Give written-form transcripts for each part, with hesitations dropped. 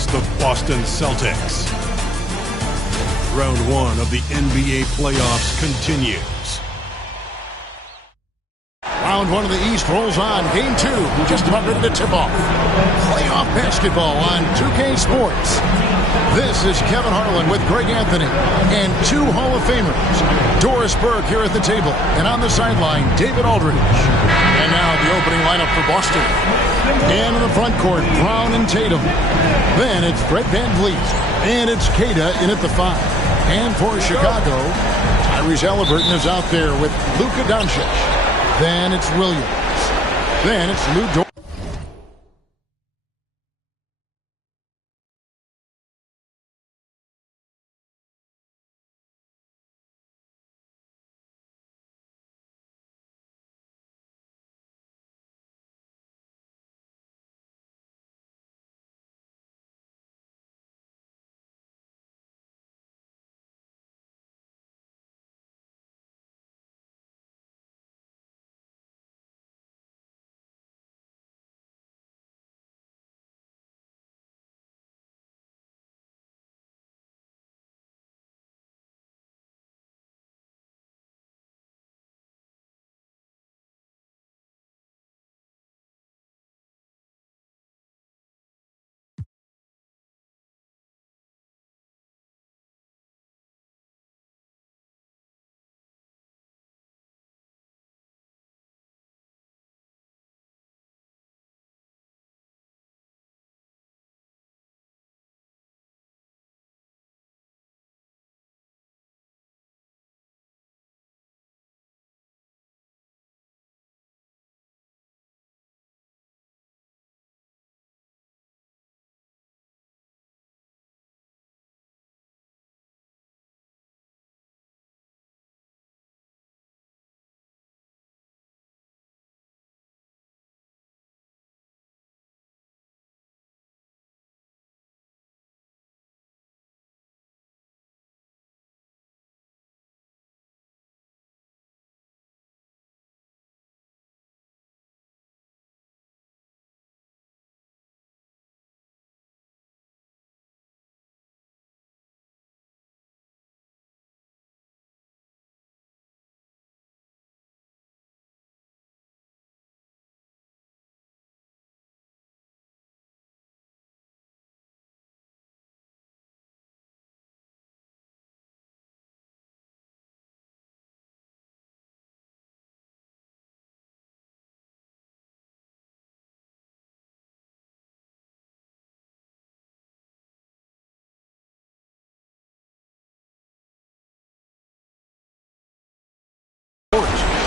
against the Boston Celtics. Round one of the NBA playoffs continues. Round one of the East rolls on. Game two, just about ready to tip off. Playoff basketball on 2K Sports. This is Kevin Harlan with Greg Anthony and two Hall of Famers. Doris Burke here at the table, and on the sideline, David Aldridge. And now the opening lineup for Boston. And in the front court, Brown and Tatum. Then it's Fred VanVleet, and it's Queta in at the 5. And for Chicago, Tyrese Halliburton is out there with Luka Doncic. Then it's Williams. Then it's Lou Dort.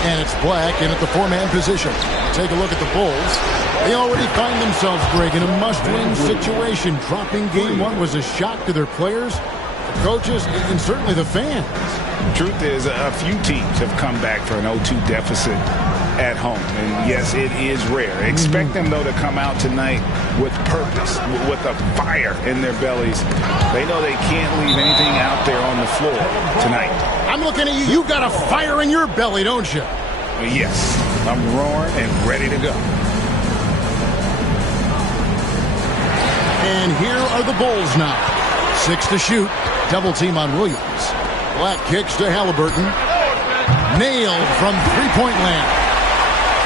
And it's Black in at the 4-man position. Take a look at the Bulls. They already find themselves, Greg, in a must-win situation. Dropping game one was a shock to their players, the coaches, and certainly the fans. Truth is, a few teams have come back for an 0-2 deficit at home. And yes, it is rare. Expect them, though, to come out tonight with purpose, with a fire in their bellies. They know they can't leave anything out there on the floor tonight. I'm looking at you. You got a fire in your belly, don't you? Yes, I'm roaring and ready to go. And here are the Bulls now. 6 to shoot. Double team on Williams. Black kicks to Halliburton. Nailed from three-point land.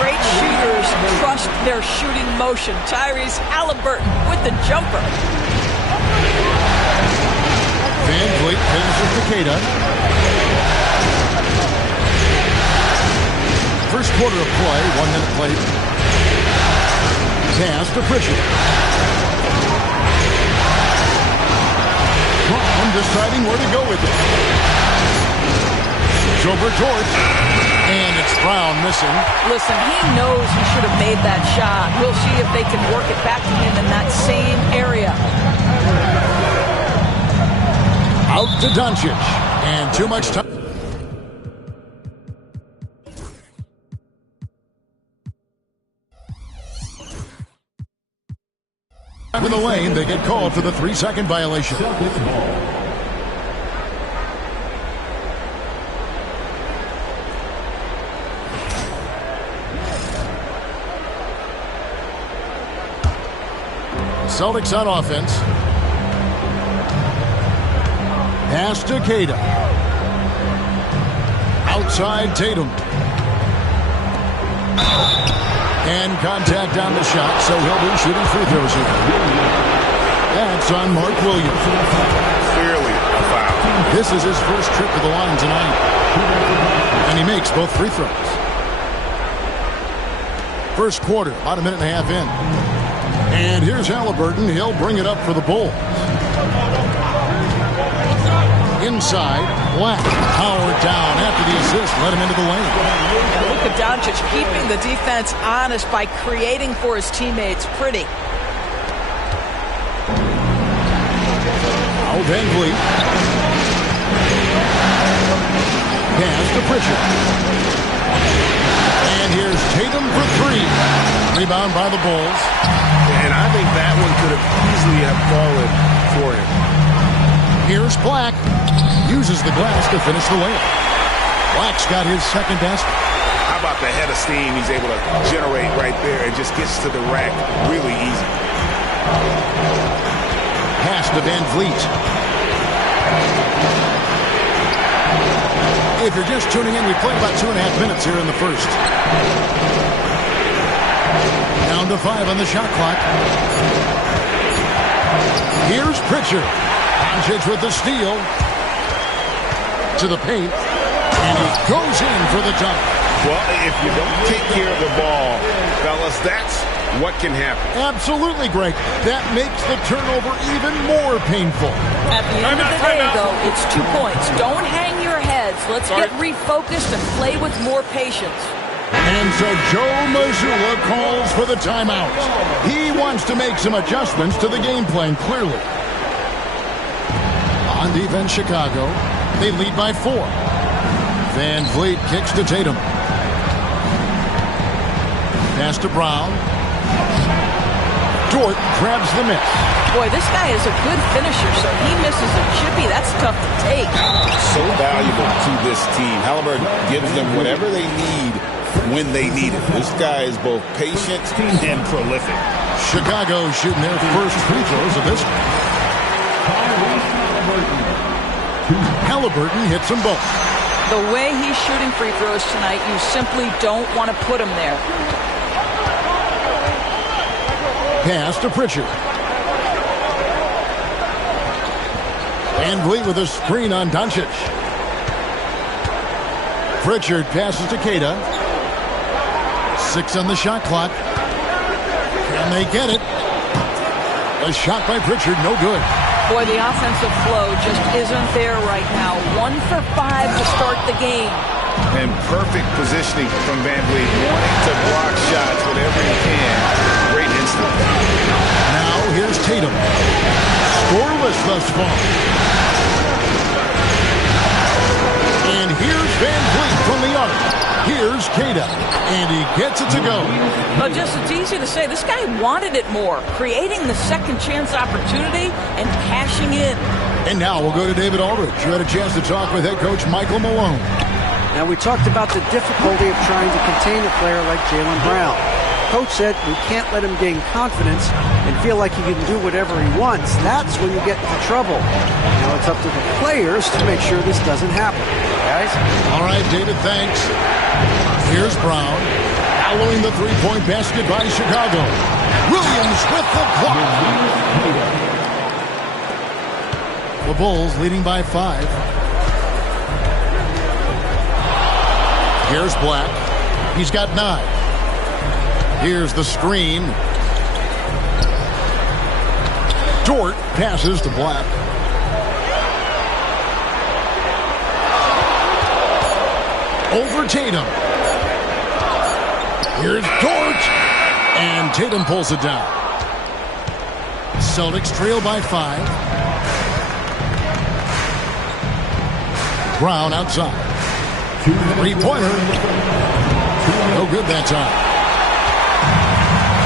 Great shooters trust their shooting motion. Tyrese Halliburton with the jumper. VanVleet finishes to Queta. First quarter of play, 1 minute played. Pass to Pritchard. Brown deciding where to go with it. It's over George. And it's Brown missing. Listen, he knows he should have made that shot. We'll see if they can work it back to him in that same area. Out to Doncic. And too much time. In the lane, they get called for the 3-second violation. Celtics on offense. Pass to Cada. Outside Tatum. And contact on the shot, so he'll be shooting free throws here. That's on Mark Williams. Clearly a foul. This is his first trip to the line tonight. And he makes both free throws. First quarter, about a minute and a half in. And here's Halliburton. He'll bring it up for the Bulls. Inside, Black. Powered down after the assist. Let him into the lane. And Luka Doncic keeping the defense honest by creating for his teammates. Pretty. Now Van Vliet. Pass to Pritchard. And here's Tatum for three. Rebound by the Bulls. And I think that one could have easily have fallen for him. Here's Black. Uses the glass to finish the layup. Black's got his second basket. How about the head of steam he's able to generate right there and just gets to the rack really easy. Pass to Van Vliet. If you're just tuning in, we played about 2.5 minutes here in the first. Down to 5 on the shot clock. Here's Pritchard. Doncic with the steal. To the paint. And he goes in for the dunk. Well, if you don't take care of the ball, fellas, that's what can happen. Absolutely, Greg. That makes the turnover even more painful. At the end of the day, though, it's 2 points. Don't hang your heads. Let's get refocused and play with more patience. And so Joe Mazzulla calls for the timeout. He wants to make some adjustments to the game plan, clearly. On defense, Chicago. They lead by 4. Van Vliet kicks to Tatum. Pass to Brown. Dort grabs the miss. Boy, this guy is a good finisher, so he misses a chippy. That's tough to take. So valuable to this team. Halliburton gives them whatever they need when they need it. This guy is both patient and prolific. Chicago shooting their first free throws of this one. Halliburton hits them both. The way he's shooting free throws tonight, you simply don't want to put him there. Pass to Pritchard. Van Vliet with a screen on Doncic. Pritchard passes to Cada. 6 on the shot clock. Can they get it? A shot by Pritchard, no good. Boy, the offensive flow just isn't there right now. 1 for 5 to start the game. And perfect positioning from Van Vliet. Wanting to block shots whenever he can. Great instinct. Now here's Tatum. Scoreless thus far. And here's Van Vliet from the arc. Here's Cada. And he gets it to go. Well, just it's easy to say. This guy wanted it more. Creating the second chance opportunity and cashing in. And now we'll go to David Aldridge, who had a chance to talk with head coach Michael Malone. Now, we talked about the difficulty of trying to contain a player like Jaylen Brown. Coach said we can't let him gain confidence and feel like he can do whatever he wants. That's when you get into trouble. Now it's up to the players to make sure this doesn't happen. Guys? All right, David, thanks. Here's Brown. Following the three-point basket by Chicago. Williams with the block. The Bulls leading by 5. Here's Black. He's got 9. Here's the screen. Dort passes to Black. Over Tatum. Here's Dort. And Tatum pulls it down. Celtics trail by 5. Brown outside. Three-pointer. No good that time.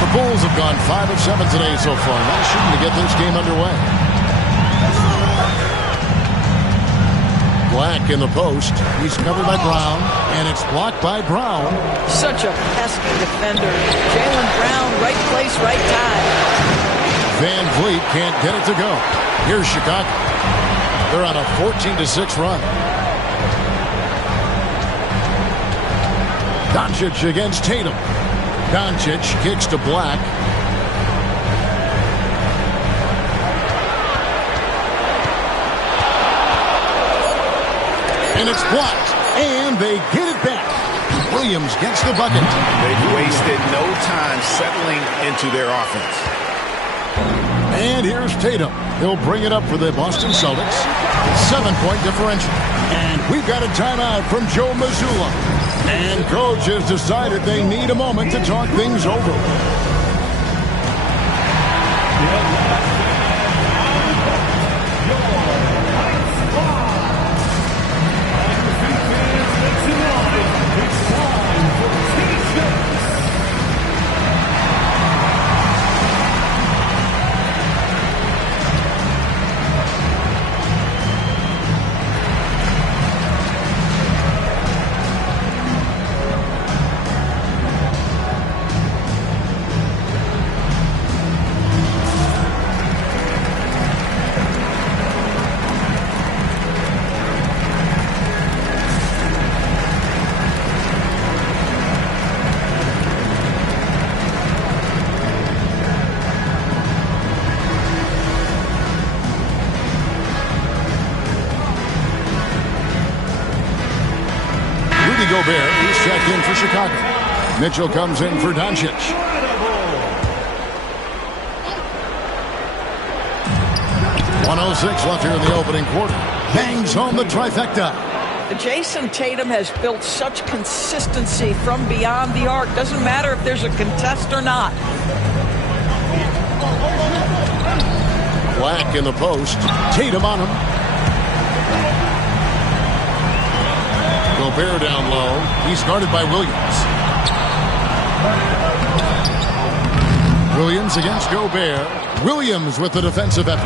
The Bulls have gone 5 of 7 today so far. Nice shooting to get this game underway. Black in the post. He's covered by Brown, and it's blocked by Brown. Such a pesky defender. Jaylen Brown, right place, right time. Van Vliet can't get it to go. Here's Chicago. They're on a 14-6 run. Doncic against Tatum. Doncic kicks to Black. And it's blocked. And they get it back. Williams gets the bucket. They've wasted no time settling into their offense. And here's Tatum. He'll bring it up for the Boston Celtics. 7-point differential. And we've got a timeout from Joe Mazzulla. And coach has decided they need a moment to talk things over. Gobert, he's checked in for Chicago. Mitchell comes in for Doncic. .106 left here in the opening quarter. Bangs home the trifecta. Jason Tatum has built such consistency from beyond the arc. Doesn't matter if there's a contest or not. Black in the post. Tatum on him. Gobert down low. He's guarded by Williams. Williams against Gobert. Williams with the defensive effort.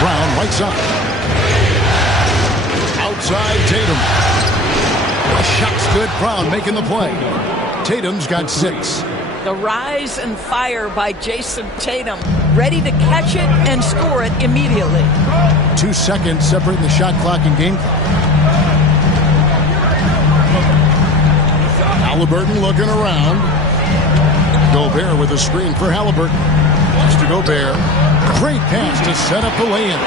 Brown right side. Outside Tatum. The shot's good. Brown making the play. Tatum's got 6. The rise and fire by Jason Tatum. Ready to catch it and score it immediately. 2 seconds separating the shot clock and game clock. Halliburton looking around. Gobert with a screen for Halliburton. Pass to Gobert. Great pass to set up the lay-in.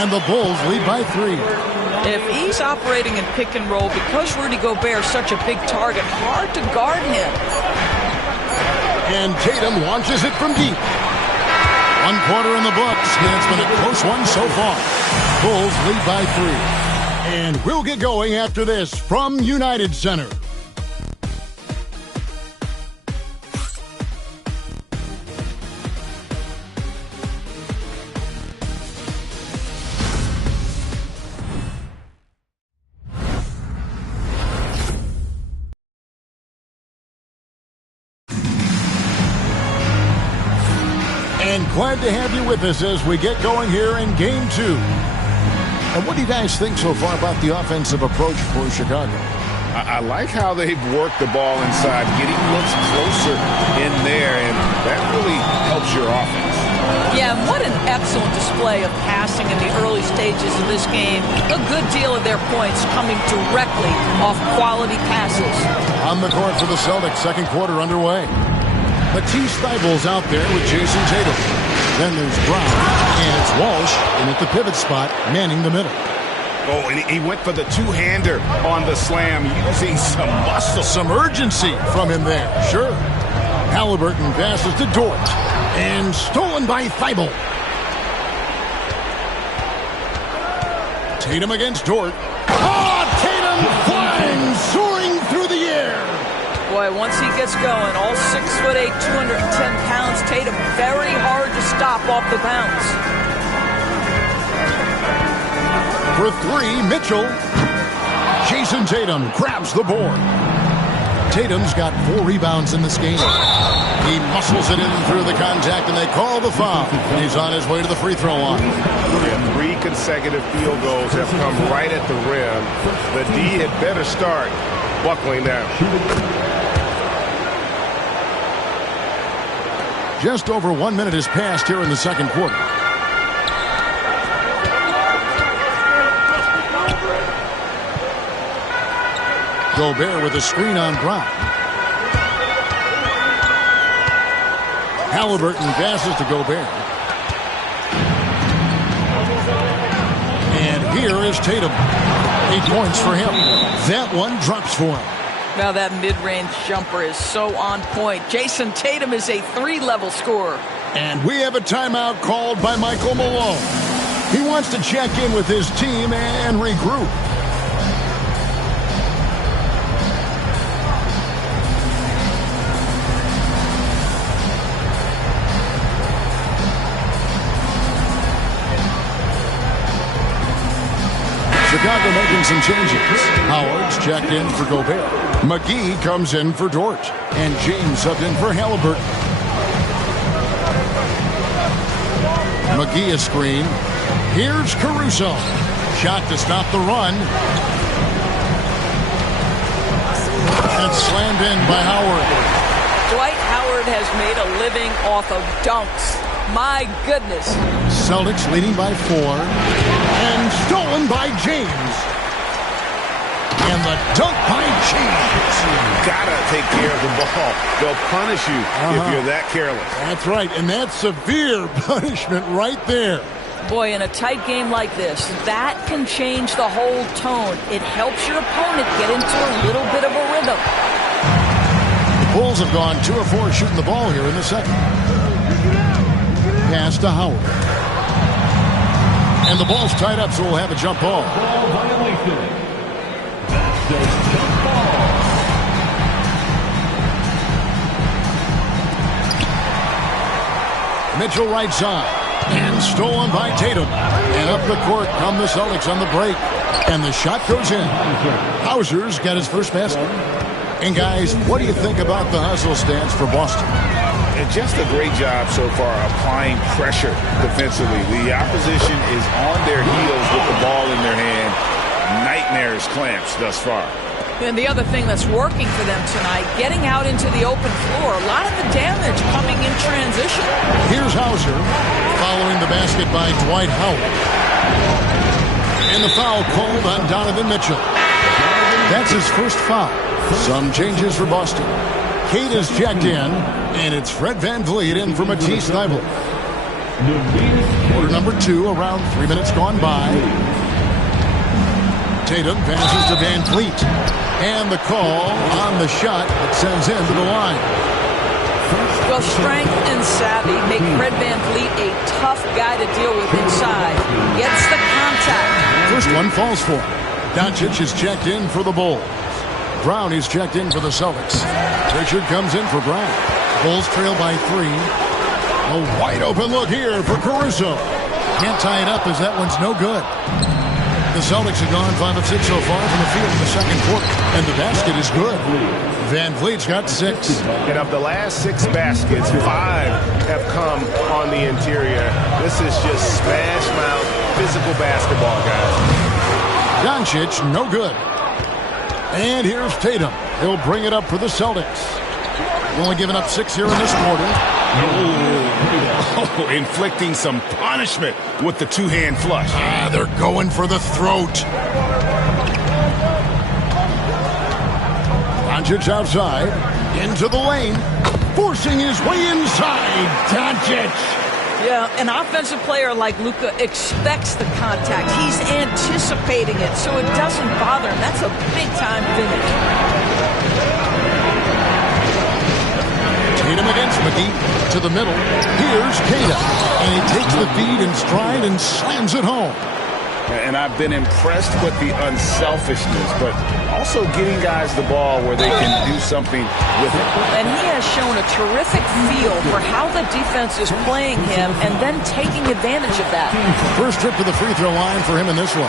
And the Bulls lead by 3. If he's operating in pick and roll, because Rudy Gobert is such a big target, hard to guard him. And Tatum launches it from deep. 1 quarter in the books. It's been a close one so far. Bulls lead by 3. And we'll get going after this from United Center. And glad to have you with us as we get going here in Game 2. And what do you guys think so far about the offensive approach for Chicago? I like how they've worked the ball inside, getting looks closer in there, and that really helps your offense. Yeah, and what an excellent display of passing in the early stages of this game. A good deal of their points coming directly off quality passes. On the court for the Celtics, second quarter underway. Matisse Thybulle's out there with Jason Tatum. Then there's Brown, and it's Walsh in at the pivot spot, manning the middle. Oh, and he went for the two-hander on the slam, using some muscle. Some urgency from him there, sure. Halliburton passes to Dort, and stolen by Thybulle. Tatum against Dort. Oh, Tatum flying, soaring through the air. Boy, once he gets going, all 6'8", 210 pounds, Tatum very hard to stop off the bounce. For 3, Mitchell. Jason Tatum grabs the board. Tatum's got 4 rebounds in this game. He muscles it in through the contact, and they call the foul. He's on his way to the free throw line. Yeah, 3 consecutive field goals have come right at the rim. The D had better start buckling down. Just over 1 minute has passed here in the second quarter. Gobert with a screen on Brown. Halliburton passes to Gobert. And here is Tatum. 8 points for him. That one drops for him. Now that mid-range jumper is so on point. Jason Tatum is a 3-level scorer. And we have a timeout called by Michael Malone. He wants to check in with his team and regroup. Chicago making some changes. Howard's checked in for Gobert. McGee comes in for Dort. And James subbed in for Halliburton. McGee a screen. Here's Caruso. Shot to stop the run. And slammed in by Howard. Dwight Howard has made a living off of dunks. My goodness. Celtics leading by 4. And stolen by James. And the dunk by James. Gotta take care of the ball. They'll punish you if you're that careless. That's right, and that's severe punishment right there. Boy, in a tight game like this, that can change the whole tone. It helps your opponent get into a little bit of a rhythm. The Bulls have gone 2 of 4 shooting the ball here in the second. Pass to Howard. And the ball's tied up, so we'll have a jump ball. Mitchell right side. And stolen by Tatum. And up the court come the Celtics on the break. And the shot goes in. Hauser's got his first basket. And guys, what do you think about the hustle stance for Boston? And just a great job so far applying pressure defensively. The opposition is on their heels with the ball in their hand. Nightmares clamps thus far. And the other thing that's working for them tonight, getting out into the open floor. A lot of the damage coming in transition. Here's Hauser following the basket by Dwight Howard. And the foul called on Donovan Mitchell. That's his first foul. Some changes for Boston. Kate is checked in, and it's Fred VanVleet in for Matisse Thybulle. Quarter number 2, around 3 minutes gone by. Tatum passes to VanVleet. And the call on the shot that sends him to the line. Well, strength and savvy make Fred VanVleet a tough guy to deal with inside. Gets the contact. First one falls for him. Doncic is checked in for the Bulls. Brown is checked in for the Celtics. Richard comes in for Brown. Bulls trail by 3. A wide open look here for Caruso. Can't tie it up as that one's no good. The Celtics have gone 5 of 6 so far from the field in the second quarter. And the basket is good. VanVleet's got 6. And of the last 6 baskets, 5 have come on the interior. This is just smash mouth physical basketball, guys. Doncic, no good. And here's Tatum. He'll bring it up for the Celtics. Only giving up 6 here in this quarter. Oh, inflicting some punishment with the 2-hand flush. They're going for the throat. Doncic outside. Into the lane. Forcing his way inside. Doncic. Yeah, an offensive player like Luka expects the contact. He's anticipating it, so it doesn't bother him. That's a big-time finish. Tatum against McGee to the middle. Here's Kata. And he takes the feed in stride and slams it home. And I've been impressed with the unselfishness, but also getting guys the ball where they can do something with it. And he has shown a terrific feel for how the defense is playing him and then taking advantage of that. First trip to the free throw line for him in this one.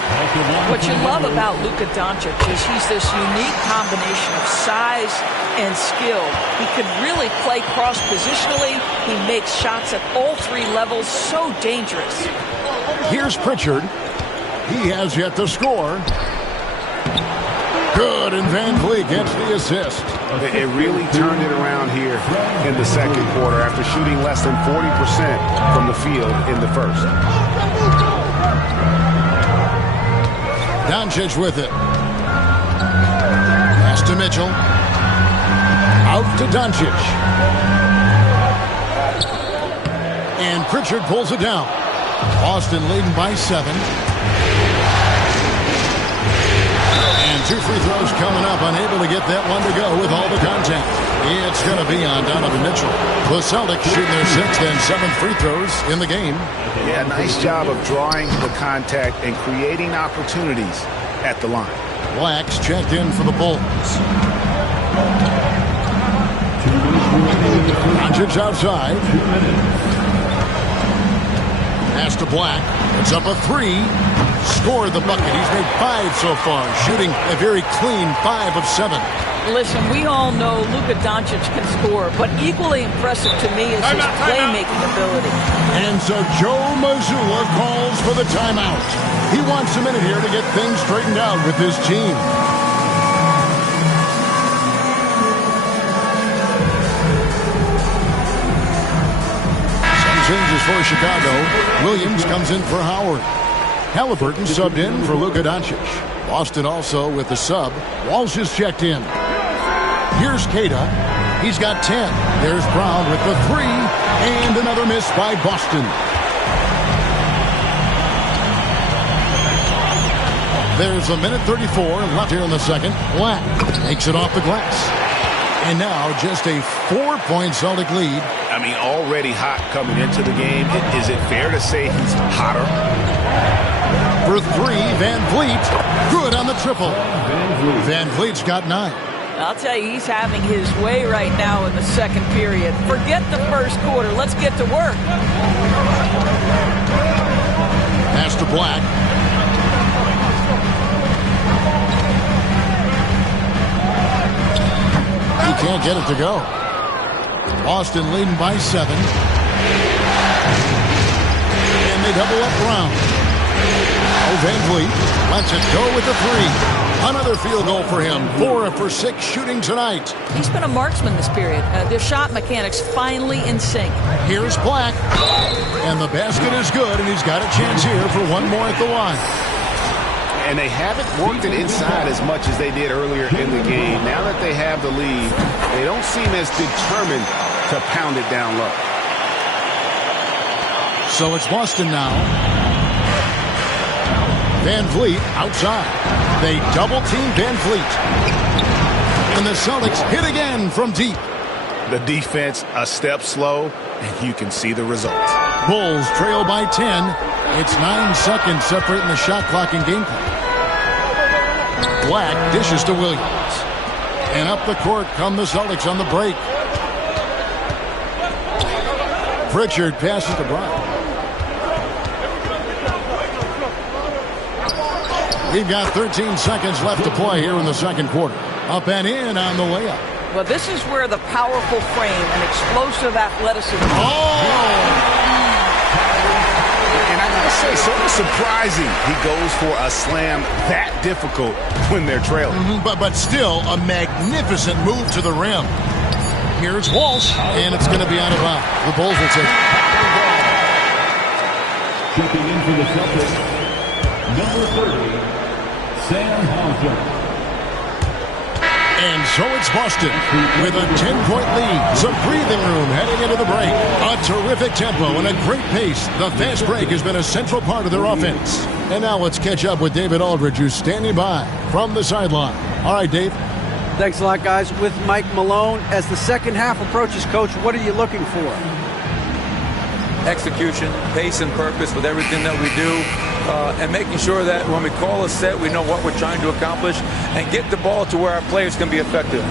What you love about Luka Doncic is he's this unique combination of size and skill. He could really play cross-positionally. He makes shots at all 3 levels. So dangerous. Here's Pritchard. He has yet to score. Good, and VanVleet gets the assist. It really turned it around here in the second quarter after shooting less than 40% from the field in the first. Doncic with it. Pass to Mitchell. Out to Doncic. And Pritchard pulls it down. Boston leading by 7. And 2 free throws coming up. Unable to get that one to go with all the contact. It's going to be on Donovan Mitchell. The Celtics shooting their 6th and 7th free throws in the game. Yeah, nice job of drawing the contact and creating opportunities at the line. Black's checked in for the Bulls. Doncic outside. Pass to Black. It's up a 3. Scored the bucket. He's made 5 so far. Shooting a very clean 5 of 7. Listen, we all know Luka Doncic can score, but equally impressive to me is his playmaking ability. And so Joe Mazzulla calls for the timeout. He wants a minute here to get things straightened out with his team. Some changes for Chicago. Williams comes in for Howard. Halliburton subbed in for Luka Doncic. Boston also with the sub. Walsh is checked in. Here's Keita. He's got 10. There's Brown with the 3. And another miss by Boston. There's a minute 34 left here in the second. Black takes it off the glass. And now just a 4-point Celtic lead. I mean, already hot coming into the game. Is it fair to say he's hotter? For 3, Van Vliet. Good on the triple. Van Vliet's got 9. I'll tell you, he's having his way right now in the second period. Forget the first quarter. Let's get to work. Pass to Black. He can't get it to go. Boston leading by 7. And they double up Brown. Oh, Van Vliet lets it go with the 3. Another field goal for him. 4 for 6 shooting tonight. He's been a marksman this period. Their shot mechanics finally in sync. Here's Black. And the basket is good, and he's got a chance here for one more at the line. And they haven't worked it inside as much as they did earlier in the game. Now that they have the lead, they don't seem as determined to pound it down low. So it's Boston now. Van Vliet outside. They double-team Van Vliet. And the Celtics hit again from deep. The defense a step slow, and you can see the results. Bulls trail by 10. It's 9 seconds separating the shot clock and game clock. Black dishes to Williams. And up the court come the Celtics on the break. Pritchard passes to Brown. We've got 13 seconds left to play here in the second quarter. Up and in on the layup. Well, this is where the powerful frame and explosive athleticism. And I gotta say, sort of surprising he goes for a slam that difficult when they're trailing. But still a magnificent move to the rim. Here's Walsh, and it's going to be out of bounds. The Bulls will take it. Checking in for the Celtics, number 30, Sam Houser. And so it's Boston with a 10-point lead. Some breathing room heading into the break. A terrific tempo and a great pace. The fast break has been a central part of their offense. And now let's catch up with David Aldridge, who's standing by from the sideline. All right, Dave. Thanks a lot, guys. With Mike Malone, as the second half approaches, Coach, what are you looking for? Execution, pace and purpose with everything that we do, and making sure that when we call a set, we know what we're trying to accomplish and get the ball to where our players can be effective.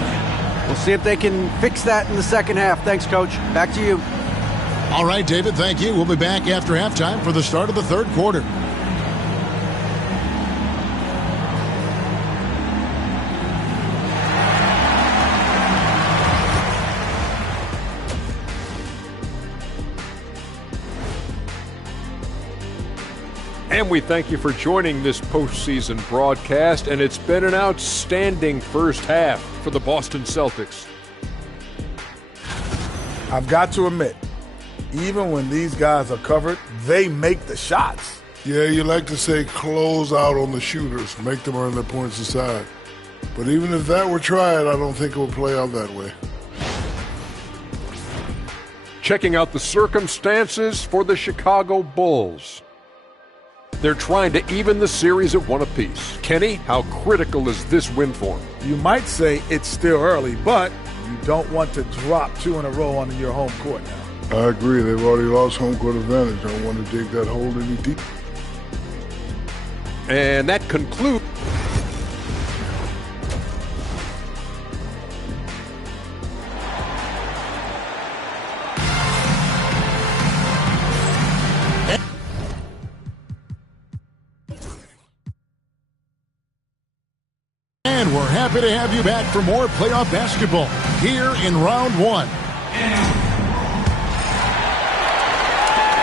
We'll see if they can fix that in the second half. Thanks, Coach. Back to you. All right, David, thank you. We'll be back after halftime for the start of the third quarter. And we thank you for joining this postseason broadcast, and it's been an outstanding first half for the Boston Celtics. I've got to admit, even when these guys are covered, they make the shots. Yeah, you like to say close out on the shooters, make them earn their points aside. But even if that were tried, I don't think it would play out that way. Checking out the circumstances for the Chicago Bulls. They're trying to even the series at one apiece. Kenny, how critical is this win for them? You might say it's still early, but you don't want to drop 2 in a row on your home court now. I agree. They've already lost home court advantage. I don't want to dig that hole any deeper. And that concludes. And we're happy to have you back for more playoff basketball here in round 1.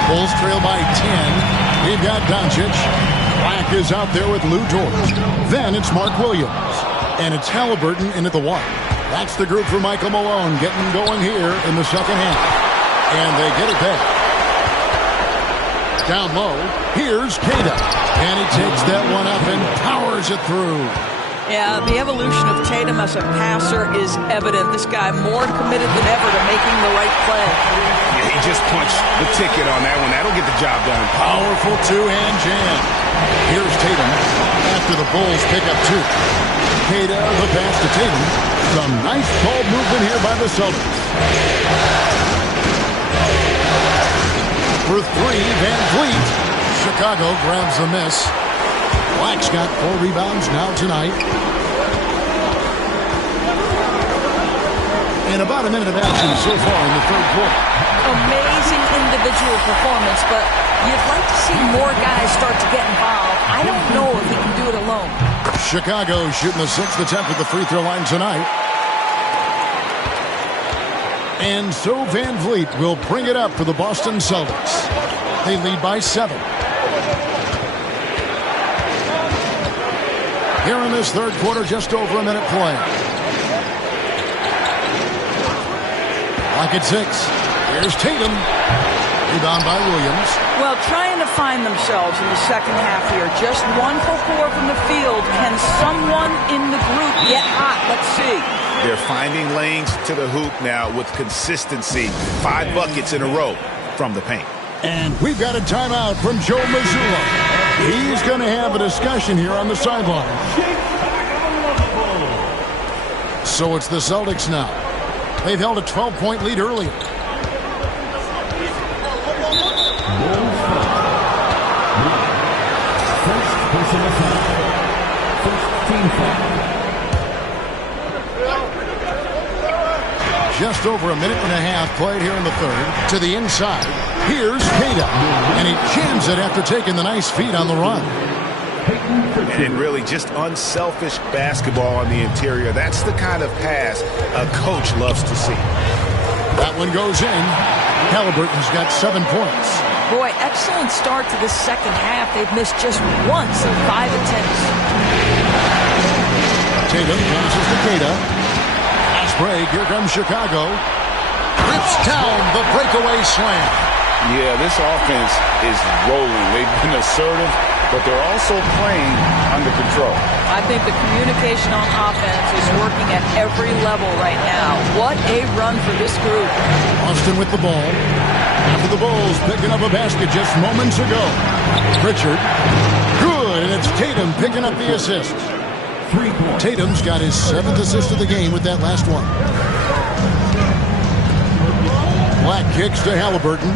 Bulls trail by 10. We've got Doncic. Black is out there with Lou Dort. Then it's Mark Williams. And it's Halliburton into the 1. That's the group for Michael Malone getting going here in the second half. And they get it back. Down low, here's Queta. And he takes that one up and powers it through. Yeah, the evolution of Tatum as a passer is evident. This guy more committed than ever to making the right play. Yeah, he just punched the ticket on that one. That'll get the job done. Powerful two-hand jam. Here's Tatum after the Bulls pick up 2. Queta, the pass to Tatum. Some nice ball movement here by the Celtics. For 3, Van Vliet. Chicago grabs the miss. Black's got 4 rebounds now tonight. And about a minute of action so far in the third quarter. Amazing individual performance, but you'd like to see more guys start to get involved. I don't know if he can do it alone. Chicago shooting the 6th attempt at the free throw line tonight. And so Van Vliet will bring it up for the Boston Celtics. They lead by 7. Here in this third quarter, just over a minute play. Lock at 6. Here's Tatum. Rebound by Williams. Well, trying to find themselves in the second half here. Just 1 for 4 from the field. Can someone in the group get hot? Let's see. They're finding lanes to the hoop now with consistency. 5 buckets in a row from the paint. And we've got a timeout from Joe Mazzulla. He's going to have a discussion here on the sideline. So it's the Celtics now. They've held a 12-point lead earlier. Just over a minute and a half played here in the third. To the inside. Here's Queta. And he jams it after taking the nice feed on the run. And really just unselfish basketball on the interior. That's the kind of pass a coach loves to see. That one goes in. Halliburton's got 7 points. Boy, excellent start to this second half. They've missed just once in 5 attempts. Tatum passes to Queta. Fast break. Here comes Chicago. Rips down the breakaway slam. Yeah, this offense is rolling. They've been assertive, but they're also playing under control. I think the communication on offense is working at every level right now. What a run for this group. Austin with the ball. After the Bulls picking up a basket just moments ago. Pritchard. Good, and it's Tatum picking up the assist. Tatum's got his 7th assist of the game with that last one. Black kicks to Halliburton.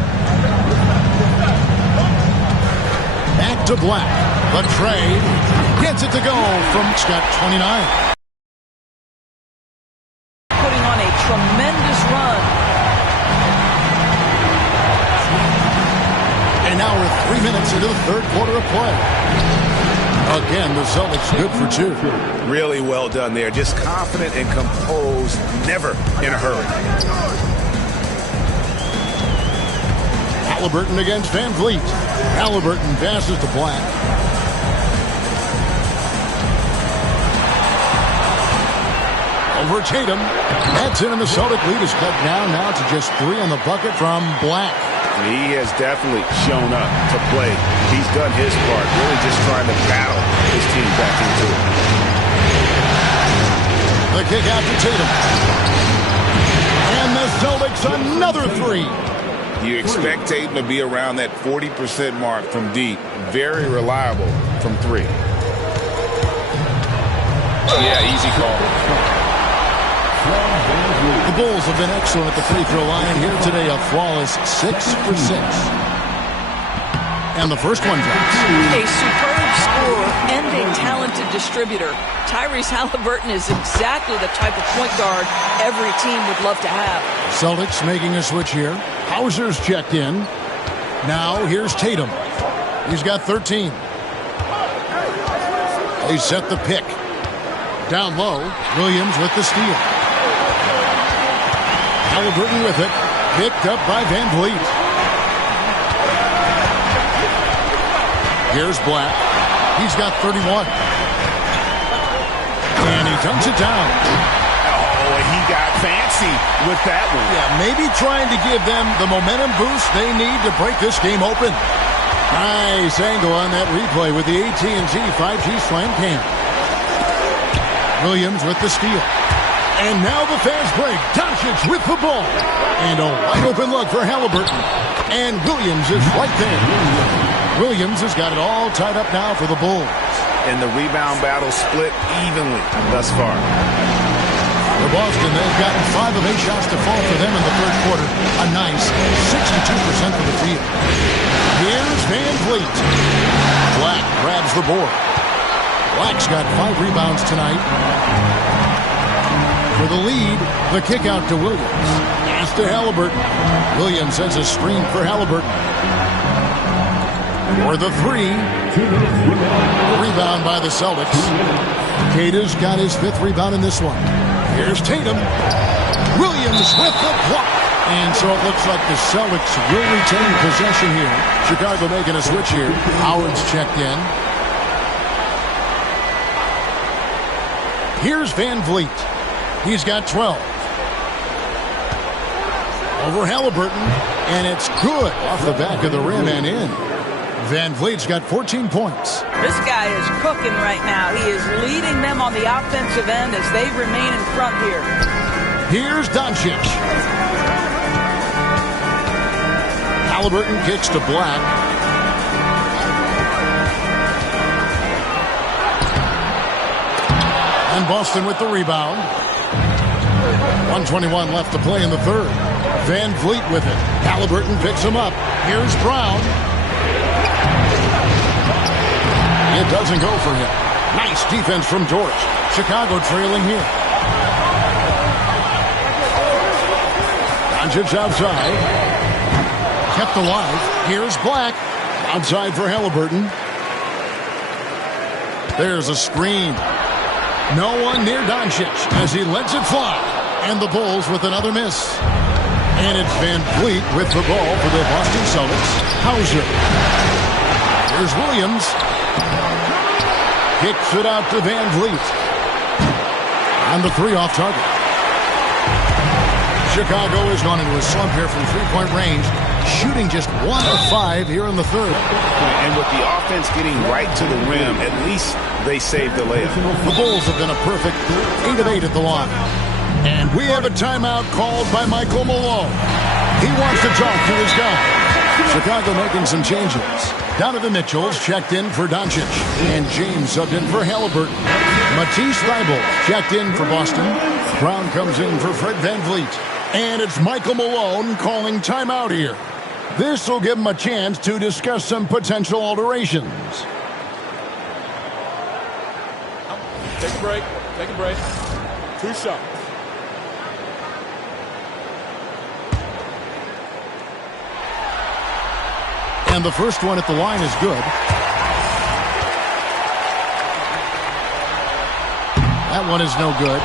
Back to Black. The trade. Gets it to go from Scott 29. Putting on a tremendous run. And now we're 3 minutes into the third quarter of play. Again, the Celtics good for 2. Really well done there. Just confident and composed. Never in a hurry. Halliburton against Van Vliet. Halliburton passes to Black. Over Tatum. That's in, and the Celtic lead is cut down now to just 3 on the bucket from Black. He has definitely shown up to play. He's done his part, really just trying to battle his team back into it. The kick out to Tatum. And the Celtics another 3. You expect Tatum to be around that 40% mark from deep. Very reliable from 3. Yeah, easy call. The Bulls have been excellent at the free throw line here today. A flawless 6 for 6. And the first one drops. A superb scorer and a talented distributor. Tyrese Halliburton is exactly the type of point guard every team would love to have. Celtics making a switch here. Hauser's checked in. Now here's Tatum. He's got 13. They set the pick. Down low, Williams with the steal. Halliburton with it. Picked up by Van Vliet. Here's Black. He's got 31. And he dunks it down. Oh, he got fancy with that one. Yeah, maybe trying to give them the momentum boost they need to break this game open. Nice angle on that replay with the AT&T 5G Slam Cam. Williams with the steal. And now the fast break. Doncic with the ball. And a wide open look for Halliburton. And Williams is right there. Williams has got it all tied up now for the Bulls. And the rebound battle split evenly thus far. For Boston, they've gotten 5 of 8 shots to fall for them in the third quarter. A nice 62% for the field. Here's Van Vliet. Black grabs the board. Black's got 5 rebounds tonight. For the lead, the kick out to Williams. Pass to Halliburton. Williams sends a screen for Halliburton. For the 3. Rebound by the Celtics. Cata's got his 5th rebound in this one. Here's Tatum. Williams with the block. And so it looks like the Celtics will retain possession here. Chicago making a switch here. Howard's checked in. Here's Van Vliet. He's got 12. Over Halliburton. And it's good off the back of the rim and in. Van Vliet's got 14 points. This guy is cooking right now. He is leading them on the offensive end as they remain in front here. Here's Doncic. Halliburton kicks to Black. And Boston with the rebound. 1:21 left to play in the third. Van Vliet with it. Halliburton picks him up. Here's Brown. It doesn't go for him. Nice defense from George. Chicago trailing here. Doncic outside. Kept alive. Here's Black. Outside for Halliburton. There's a screen. No one near Doncic as he lets it fly. And the Bulls with another miss. And it's Van Vliet with the ball for the Boston Celtics. Hauser. Here's Williams. Kicks it out to Van Vliet. And the 3 off target. Chicago has gone into a slump here from three-point range, shooting just 1 of 5 here in the third. And with the offense getting right to the rim, at least they saved the layup. The Bulls have been a perfect 8 of 8 at the line. And we have a timeout called by Michael Malone. He wants to talk to his guy. Chicago making some changes. Donovan Mitchell's checked in for Doncic. And James subbed in for Halliburton. Matisse Thybulle checked in for Boston. Brown comes in for Fred Van Vliet. And it's Michael Malone calling timeout here. This will give him a chance to discuss some potential alterations. Take a break. Take a break. 2 shots. And the first one at the line is good. That one is no good.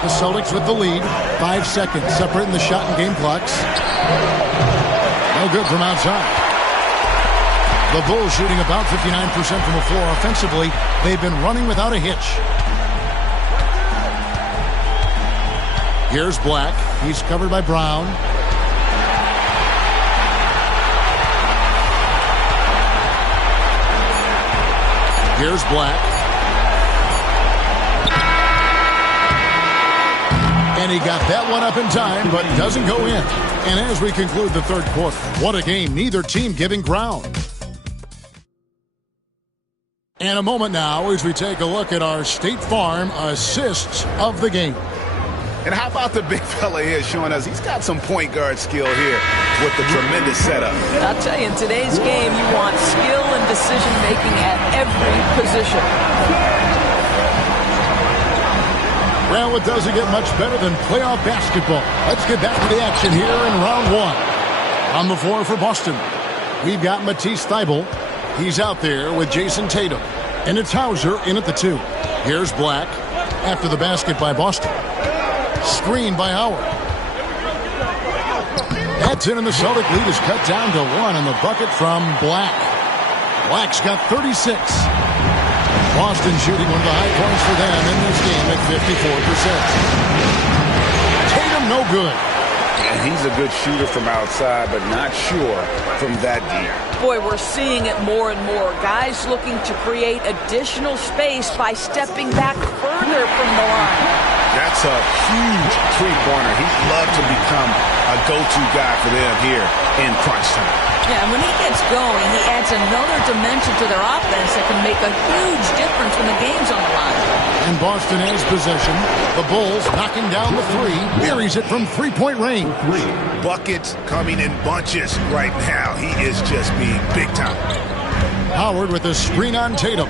The Celtics with the lead. 5 seconds separating the shot and game clocks. No No good from outside. The Bulls shooting about 59% from the floor offensively. They've been running without a hitch. Here's Black. He's covered by Brown. Here's Black. And he got that one up in time, but doesn't go in. And as we conclude the third quarter, what a game. Neither team giving ground. And a moment now as we take a look at our State Farm assists of the game. And how about the big fella here showing us he's got some point guard skill here with the tremendous setup. I'll tell you, in today's game, you want skill and decision-making at every position. Well, it doesn't get much better than playoff basketball. Let's get back to the action here in round one. On the floor for Boston, we've got Matisse Thybulle. He's out there with Jason Tatum. And it's Hauser in at the 2. Here's Black after the basket by Boston. Screen by Howard. That's in, and the Celtic lead is cut down to 1 on the bucket from Black. Black's got 36. Boston shooting one of the high points for them in this game at 54%. Tatum no good. And he's a good shooter from outside, but not sure from that deep. Boy, we're seeing it more and more. Guys looking to create additional space by stepping back further from the line. That's a huge three-pointer. He'd love to become a go-to guy for them here in crunch time. Yeah, and when he gets going, he adds another dimension to their offense that can make a huge difference when the game's on the line. And Boston has possession. The Bulls knocking down the 3. Buries it from three-point range. Buckets coming in bunches right now. He is just being big time. Howard with a screen on Tatum.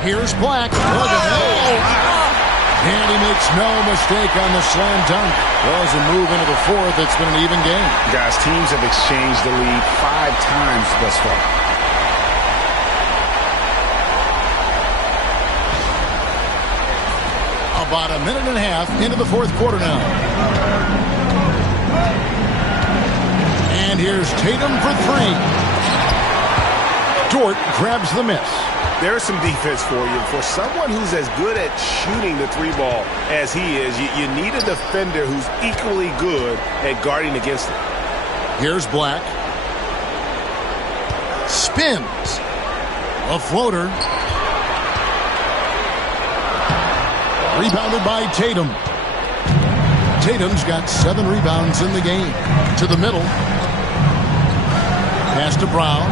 Here's Black. Look at that. And he makes no mistake on the slam dunk. Well, as we move into the fourth, it's been an even game. Guys, teams have exchanged the lead 5 times thus far. About a minute and a half into the fourth quarter now. And here's Tatum for 3. Dort grabs the miss. There's some defense for you. For someone who's as good at shooting the 3-ball as he is, you need a defender who's equally good at guarding against it. Here's Black. Spins. A floater. Rebounded by Tatum. Tatum's got 7 rebounds in the game. To the middle. Pass to Brown.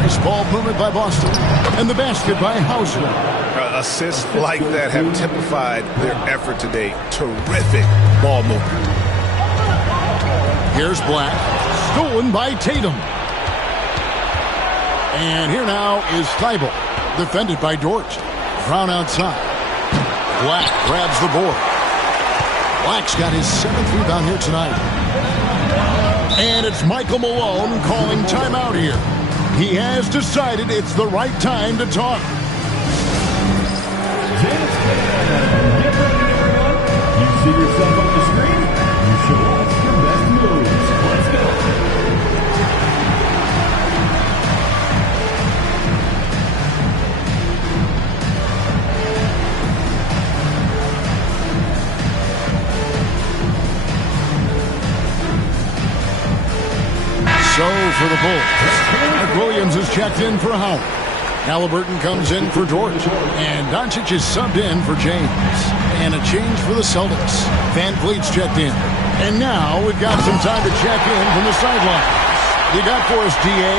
Nice ball movement by Boston. And the basket by Hauser. Assists like that have typified their effort today. Terrific ball movement. Here's Black. Stolen by Tatum. And here now is Thybulle. Defended by Dort. Brown outside. Black grabs the board. Black's got his 7th rebound here tonight. And it's Michael Malone calling timeout here. He has decided it's the right time to talk. You see yourself on the screen? You should watch your best moves. Let's go. So for the Bulls, Mark Williams is checked in for Howard. Halliburton comes in for Dort. And Doncic is subbed in for James. And a change for the Celtics. Van Vliet's checked in. And now we've got some time to check in from the sideline. You got for us, D.A.?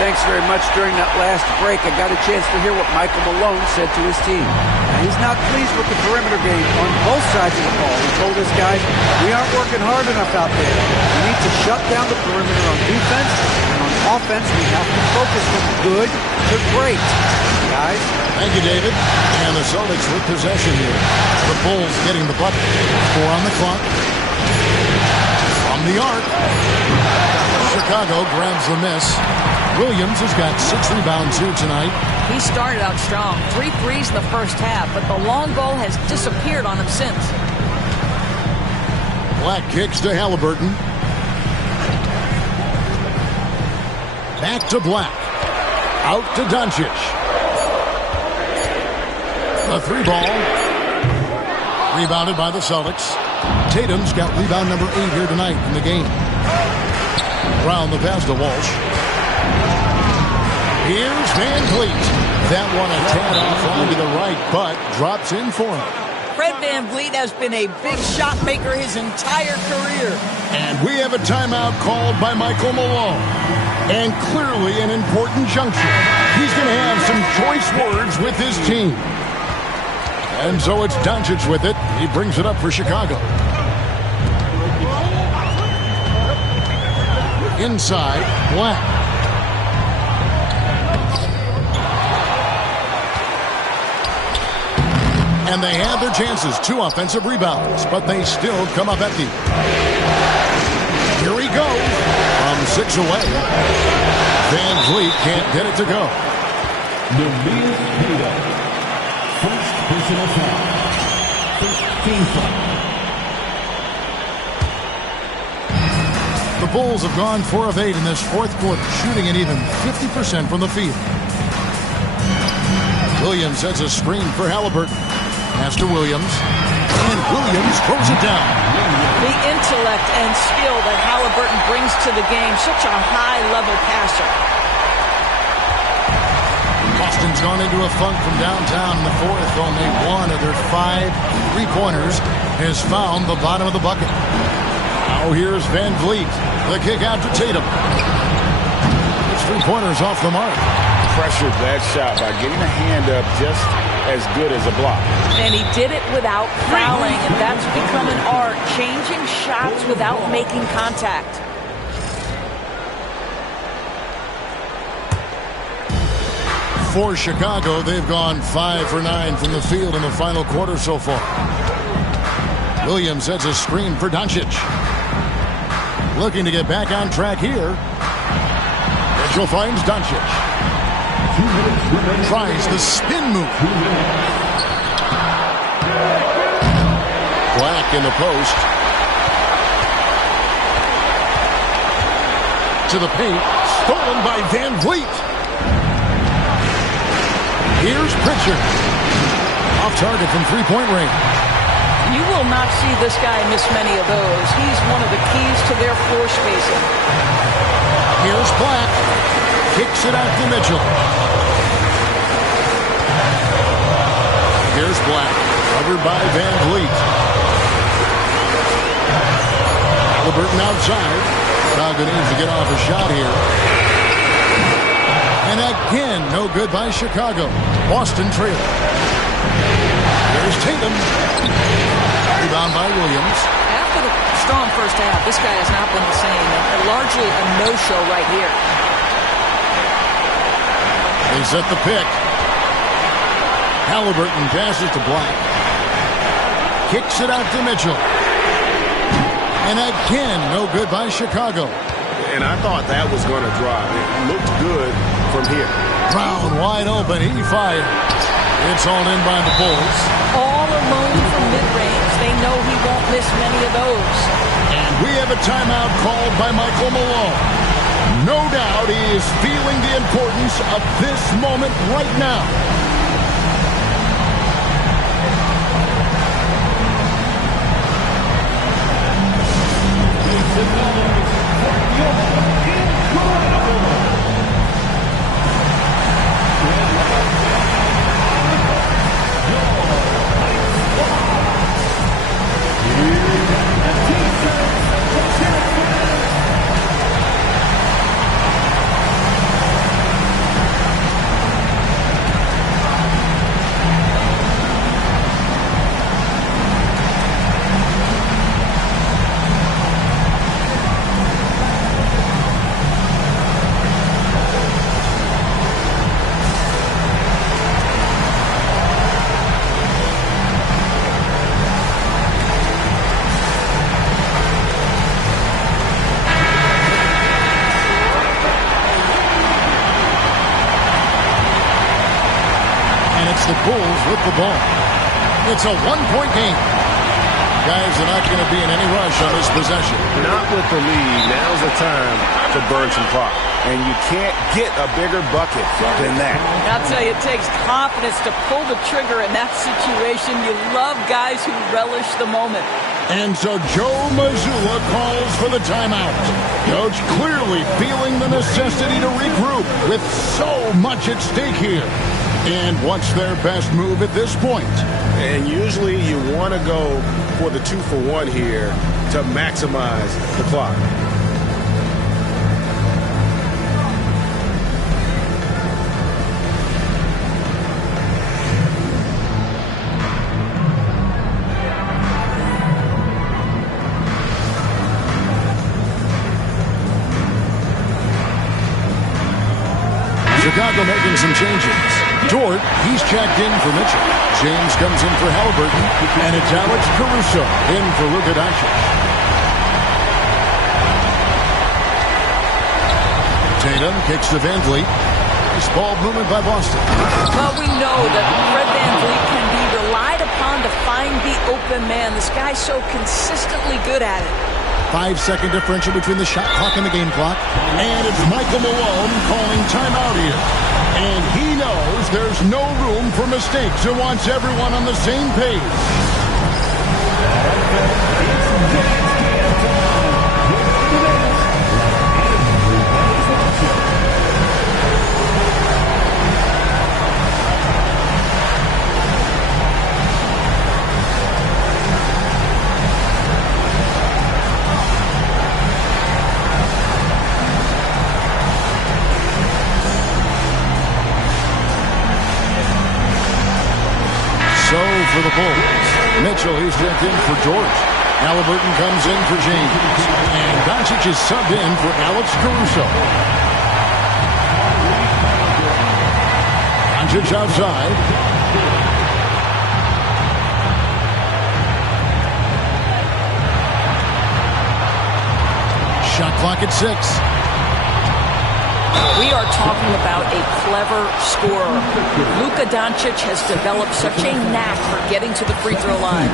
Thanks very much. During that last break, I got a chance to hear what Michael Malone said to his team. Now, he's not pleased with the perimeter game on both sides of the ball. He told his guys, we aren't working hard enough out there. We need to shut down the perimeter on defense, and on offense, we have to focus from good to great. Guys. Thank you, David. And the Celtics with possession here. The Bulls getting the bucket. 4 on the clock. From the arc. Chicago grabs the miss. Williams has got 6 rebounds here tonight. He started out strong. 3 threes in the first half, but the long ball has disappeared on him since. Black kicks to Halliburton. Back to Black. Out to Doncic. A 3-ball. Rebounded by the Celtics. Tatum's got rebound number 8 here tonight in the game. Brown the pass to Walsh. Here's Van Vliet. That one a tad off onto the right, but drops in for him. Fred VanVleet has been a big shot maker his entire career. And we have a timeout called by Michael Malone. And clearly an important juncture. He's going to have some choice words with his team. And so it's Doncic with it. He brings it up for Chicago. Inside, Black. And they have their chances. 2 offensive rebounds, but they still come up empty. Here he goes from 6 away. Van Vliet can't get it to go. First personal foul. 15 foul. The Bulls have gone 4 of 8 in this fourth quarter, shooting an even 50% from the field. Williams sets a screen for Halliburton. Pass to Williams. And Williams throws it down. The intellect and skill that Halliburton brings to the game. Such a high-level passer. Boston's gone into a funk from downtown in the fourth. Only 1 of their 5 3-pointers has found the bottom of the bucket. Now here's Van Vliet. The kick out to Tatum. It's 3-pointers off the mark. Pressured that shot by getting a hand up just as good as a block. And he did it without fouling, and that's become an art. Changing shots without making contact. For Chicago, they've gone 5 for 9 from the field in the final quarter so far. Williams sets a screen for Doncic. Looking to get back on track here. Mitchell finds Doncic. Tries the spin move. Black in the post. To the paint. Stolen by Van Vliet. Here's Pritchard. Off target from 3-point range. You will not see this guy miss many of those. He's one of the keys to their floor spacing. Here's Black. Kicks it out to Mitchell. Here's Black. Covered by Van Vliet. Halliburton outside. Chicago needs to get off a shot here. And again, no good by Chicago. Boston trailing. There's Tatum. Rebound by Williams. After the strong first half, this guy has not been the same. And largely a no-show right here. They set the pick. Halliburton passes to Black. Kicks it out to Mitchell. And again, no good by Chicago. And I thought that was going to drive. It looked good from here. Brown wide open. He fired. It's all in by the Bulls. All alone from mid-range. They know he won't miss many of those. And we have a timeout called by Michael Malone. No doubt he is feeling the importance of this moment right now. The Bulls with the ball. It's a 1-point game. guys are not going to be in any rush on this possession. Not with the lead. Now's the time to burn some clock. And you can't get a bigger bucket than that. I'll tell you, it takes confidence to pull the trigger in that situation. You love guys who relish the moment. And so Joe Mazzulla calls for the timeout. Coach clearly feeling the necessity to regroup with so much at stake here. And what's their best move at this point? And usually you want to go for the 2-for-1 here to maximize the clock. Chicago making some changes. Dort, he's checked in for Mitchell. James comes in for Halliburton. And it's Alex Caruso in for Luka Doncic. Tatum kicks to Van Vliet. Nice ball movement by Boston. Well, we know that Fred Van Vliet can be relied upon to find the open man. This guy's so consistently good at it. 5-second differential between the shot clock and the game clock. And it's Michael Malone calling timeout here. And he knows there's no room for mistakes and wants everyone on the same page. For the Bulls. Mitchell, he's checked in for George. Halliburton comes in for James. And Doncic is subbed in for Alex Caruso. Doncic outside. Shot clock at 6. We are talking about a clever scorer. Luka Doncic has developed such a knack for getting to the free throw line.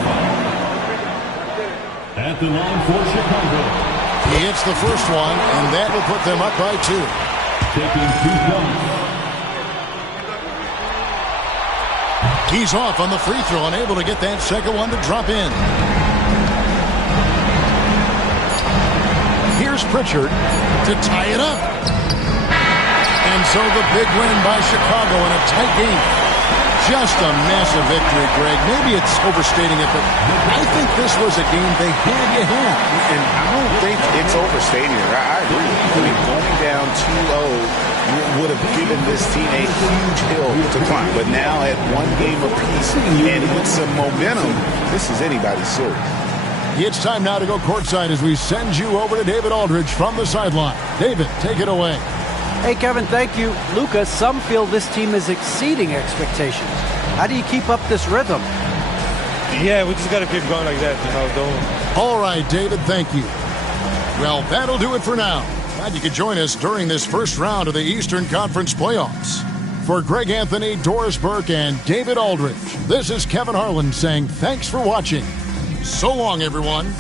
At the line for Chicago. He hits the first one, and that will put them up by 2. Taking 2 points. He's off on the free throw, unable to get that second one to drop in. Here's Pritchard to tie it up. And so the big win by Chicago in a tight game. Just a massive victory, Greg. Maybe it's overstating it, but I think this was a game they had to have. And I don't think it's overstating it. I agree. I mean, going down 2-0 would have given this team a huge hill to climb. But now at one game apiece and with some momentum, this is anybody's series. It's time now to go courtside as we send you over to David Aldridge from the sideline. David, take it away. Hey, Kevin, thank you. Luka, some feel this team is exceeding expectations. How do you keep up this rhythm? Yeah, we just got to keep going like that. All right, David, thank you. Well, that'll do it for now. Glad you could join us during this first round of the Eastern Conference playoffs. For Greg Anthony, Doris Burke, and David Aldridge, this is Kevin Harlan saying thanks for watching. So long, everyone.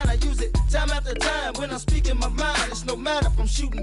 I use it time after time when I'm speaking my mind. It's no matter if I'm shooting